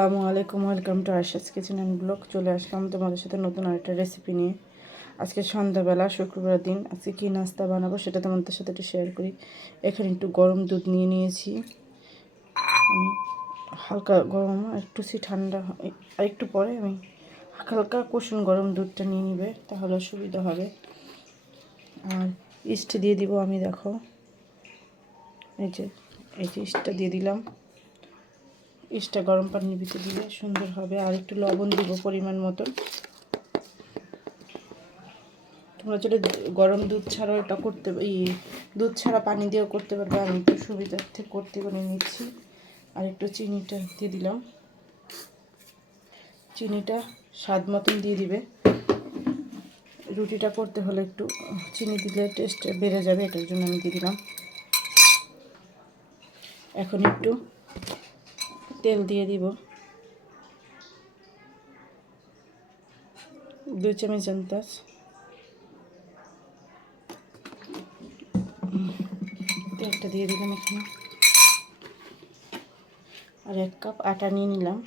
আসসালামু আলাইকুম, welcome to Ayesha's kitchen and blog. চলে আসলাম তোমাদের সাথে নতুন আরেকটা রেসিপি নিয়ে। আজকে সন্ধ্যাবেলা, শুক্রবার দিন। আজকে কী নাস্তা বানাবো সেটা তোমাদের সাথে একটু শেয়ার করি। এখানে একটু গরম দুধ নিয়ে নিয়েছি আমি, হালকা গরম, একটু ঠান্ডা আর একটু পরে আমি হালকা হালকা কুসুম গরম দুধটা নিয়ে নিবে, তাহলে সুবিধা হবে। আর ইস্ট দিয়ে দিব আমি, দেখো এই যে ইস্টটা দিয়ে দিলাম। ইস্টটা গরম পানির ভিতরে দিলে সুন্দর হবে। আর একটু লবণ দিব পরিমাণ মতন। তোমরা যদি গরম দুধ ছাড়াও এটা করতে, দুধ ছাড়া পানি দিয়েও করতে পারবে। আমি একটু সুবিধার্থে করতে করে নিচ্ছি। আর একটু চিনিটা দিয়ে দিলাম, চিনিটা স্বাদ মতন দিয়ে দিবে। রুটিটা করতে হলে একটু চিনি দিলে টেস্ট বেড়ে যাবে, এটার জন্য আমি দিয়ে দিলাম। এখন একটু তেল দিয়ে দিব, 2 চামচ আন্দাজ। তেলটা দিয়ে দিলাম এখানে। আর 1 কাপ আটা নিয়ে নিলাম।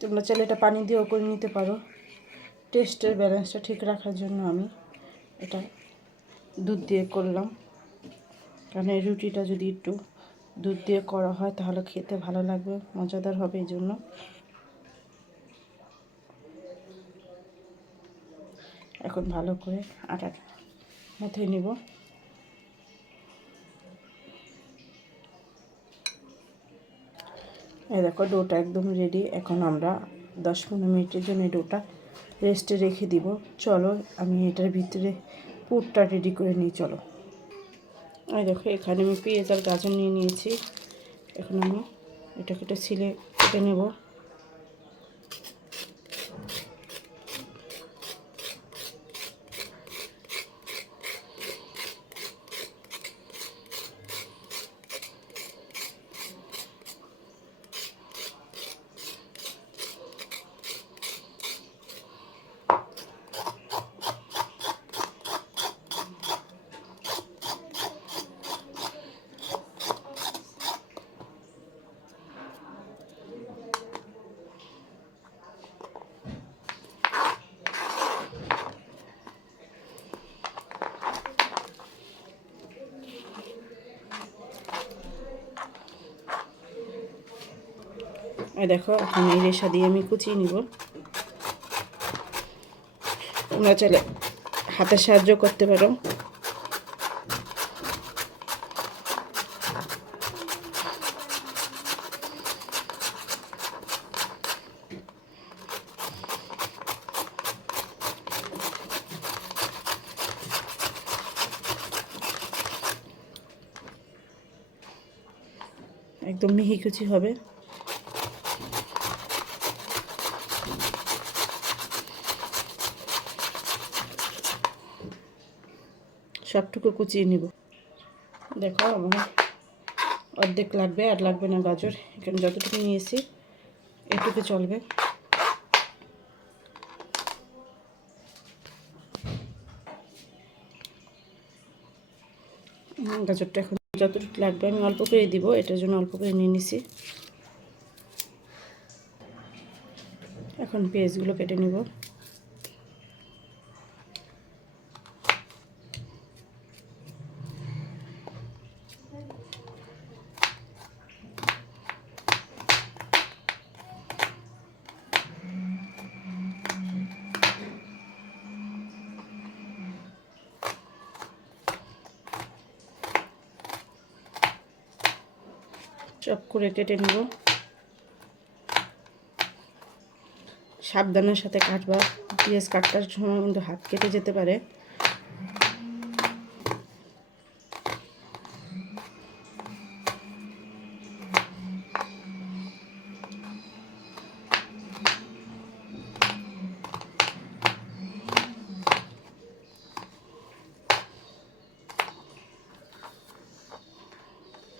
তোমরা চাইলে এটা পানি দিয়েও করে নিতে পারো। টেস্টের ব্যালেন্সটা ঠিক রাখার জন্য আমি এটা দুধ দিয়ে করলাম, কারণ এই রুটিটা যদি একটু দুধ দিয়ে করা হয় তাহলে খেতে ভালো লাগবে, মজাদার হবে। এই জন্য এখন ভালো করে আটাটা মথে নিব। এই দেখো ডোটা একদম রেডি। এখন আমরা 10-15 মিনিটের জন্য ডোটা রেস্টে রেখে দিব। চলো আমি এটার ভিতরে পুরটা রেডি করে নিই, চলো। এই দেখো এখানে আমি পেঁয়াজ আর গাজর নিয়ে নিয়েছি। এখন আমি এটাকে ছিলে কেটে নেব। এই দেখো এখন এই রেশা দিয়ে আমি কুচিয়ে নিব। তোমরা চাইলে হাতের সাহায্য করতে পারো। একদম মিহি কুচি হবে। সবটুকু কুচিয়ে নিব। দেখো আমার অর্ধেক লাগবে, আর লাগবে না গাজর। এখানে যতটুকু নিয়েছি এটুকু চলবে। গাজরটা এখন যতটুকু লাগবে আমি অল্প করে দিব, এটার জন্য অল্প করে নিয়ে নিছি। এখন পেঁয়াজগুলো কেটে নিব। চপ করে কেটে নিব। সাবধানের সাথে কাটবা, পেঁয়াজ কাটার সময় কিন্তু হাত কেটে যেতে পারে।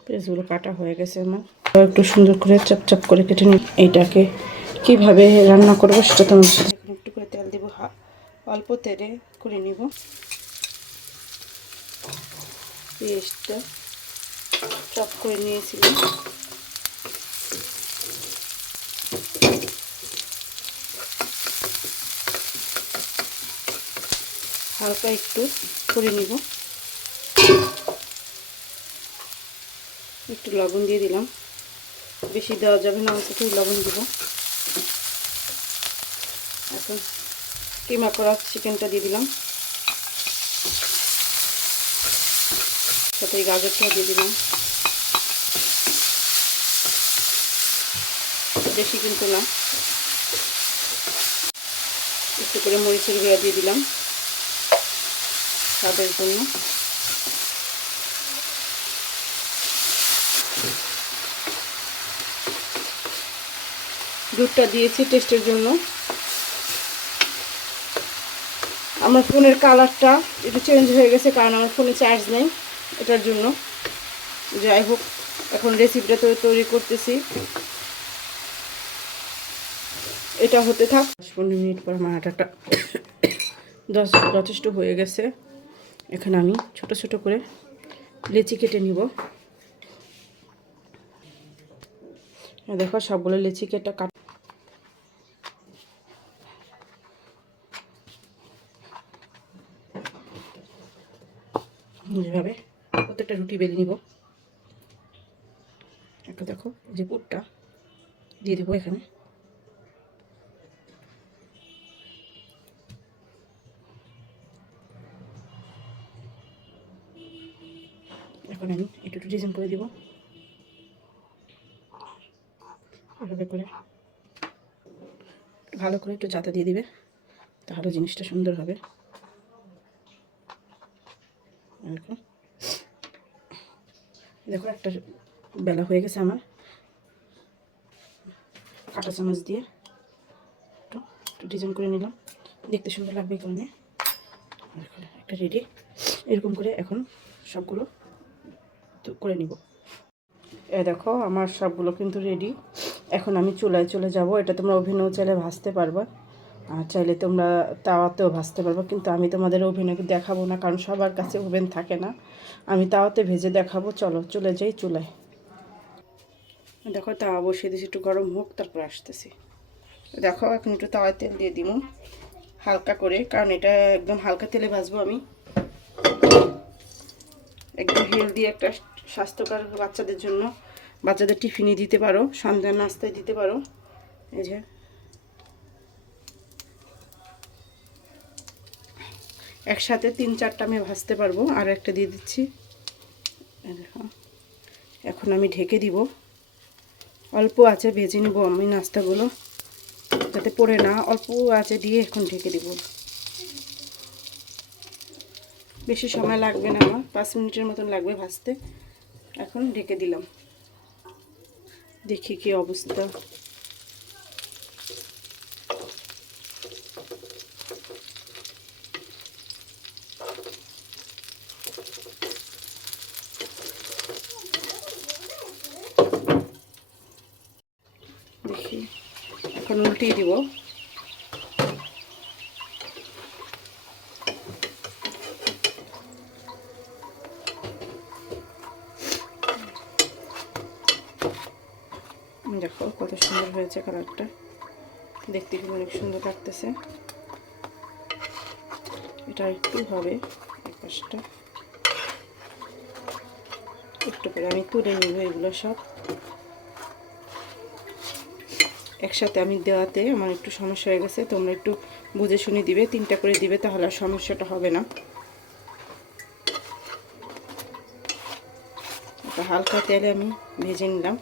পেঁয়াজগুলো কাটা হয়ে গেছে আমার। একটু সুন্দর করে চপচপ করে কেটে নিই। এইটাকে কিভাবে রান্না করবো সেটা তোমার সাথে। একটু করে তেল দিব, অল্প তেলে করে নিব। পেঁয়াজটা চপ করে নিয়েছিলাম, হালকা একটু করে নিব। একটু লবণ দিয়ে দিলাম, বেশি দেওয়া যাবে না, অল্পটাই লবণ দিব। এখন কিমা করা চিকেনটা দিয়ে দিলাম, সাথে গাজরটাও দিয়ে দিলাম, বেশি কিন্তু না। একটু করে মরিচের গুঁড়া দিয়ে দিলাম স্বাদের জন্য। দুধটা দিয়েছি টেস্টের জন্য। আমার ফোনের কালারটা একটু চেঞ্জ হয়ে গেছে, কারণ আমার ফোনে চার্জ নেই, এটার জন্য। যাই হোক, এখন রেসিপিটা তো তৈরি করতেছি, এটা হতে থাক। 10-15 মিনিট পর আমার আটাটা যথেষ্ট হয়ে গেছে। এখানে আমি ছোট ছোট করে লেচি কেটে নিব। দেখো সবগুলো লেচি কেটে যেভাবে প্রত্যেকটা রুটি বেলে নিব। একটা দেখো যে পুরটা দিয়ে দেবো এখানে। এখন আমি একটু ডিজাইন করে দিব এভাবে করে, ভালো করে একটু জাতা দিয়ে দিবে, তাহলে জিনিসটা সুন্দর হবে। দেখো দেখো একটা বেলা হয়ে গেছে আমার। কাঁটা চামচ দিয়ে একটু ডিজাইন করে নিলাম, দেখতে সুন্দর লাগবে এই কারণে। একটা রেডি, এরকম করে এখন সবগুলো তো করে নিব। দেখো আমার সবগুলো কিন্তু রেডি। এখন আমি চুলায় চলে যাব। এটা তোমরা ওভেনেও চাইলে ভাজতে পারবা, আর চাইলে তোমরা তাওয়াতেও ভাজতে পারবা, কিন্তু আমি তোমাদের ওভেনে দেখাবো না, কারণ সবার কাছে ওভেন থাকে না। আমি তাওয়াতে ভেজে দেখাবো। চলো চলে যাই চুলায়। দেখো তাওয়া বসিয়ে দিয়েছি, একটু গরম হোক তারপর আসতেছি। দেখো এখন একটু তাওয়ায় তেল দিয়ে দিব হালকা করে, কারণ এটা একদম হালকা তেলে ভাজবো আমি। একদম হেলদি একটা স্বাস্থ্যকর বাচ্চাদের জন্য, বাচ্চাদের টিফিনে দিতে পারো, সন্ধ্যার নাস্তায় দিতে পারো। এই যে একসাথে 3-4টা আমি ভাজতে পারবো। আর একটা দিয়ে দিচ্ছি। দেখো এখন আমি ঢেকে দিব, অল্প আঁচে ভেজে নিব আমি নাস্তাগুলো, যাতে পড়ে না। অল্প আঁচে দিয়ে এখন ঢেকে দিব। বেশি সময় লাগবে না, আমার 5 মিনিটের মতন লাগবে ভাজতে। এখন ঢেকে দিলাম, দেখি কি অবস্থা। দেখি এখন উল্টিয়ে দিব। দেখো কত সুন্দর হয়েছে কালারটা, দেখতে কিন্তু অনেক সুন্দর লাগতেছে। এটা একটু হবে এই পাশটা, একটু করে আমি তুলে নিব। এগুলো সব একসাথে আমি দেওয়াতে আমার একটু সমস্যা হয়ে গেছে, তোমরা একটু বুঝে শুনে দিবে, 3টা করে দিবে, তাহলে আর সমস্যাটা হবে না। এটা হালকা তেলে আমি ভেজে নিলাম।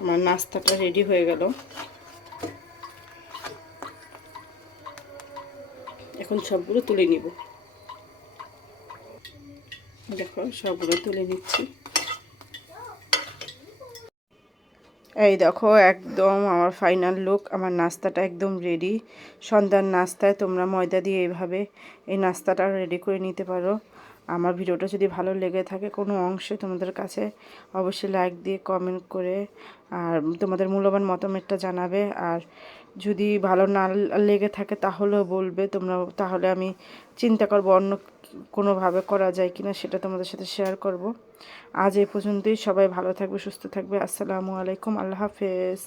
আমার নাস্তাটা রেডি হয়ে গেল। এখন সবগুলো তুলে নিব। দেখো সবগুলো তুলে নিচ্ছি। এই দেখো একদম আমার ফাইনাল লুক। আমার নাস্তাটা একদম রেডি। সন্ধ্যার নাস্তায় তোমরা ময়দা দিয়ে এইভাবে এই নাস্তাটা রেডি করে নিতে পারো। আমার ভিডিওটা যদি ভালো লেগে থাকে কোনো অংশে তোমাদের কাছে, অবশ্যই লাইক দিয়ে কমেন্ট করে আর তোমাদের মূল্যবান মতামতটা জানাবে। আর যদি ভালো না লেগে থাকে তাহলেও বলবে তোমরা, তাহলে আমি চিন্তা করবো অন্য কোনোভাবে করা যায় কিনা, সেটা তোমাদের সাথে শেয়ার করব। আজ এই পর্যন্তই। সবাই ভালো থাকবে, সুস্থ থাকবে। আসসালামু আলাইকুম, আল্লাহ হাফেজ।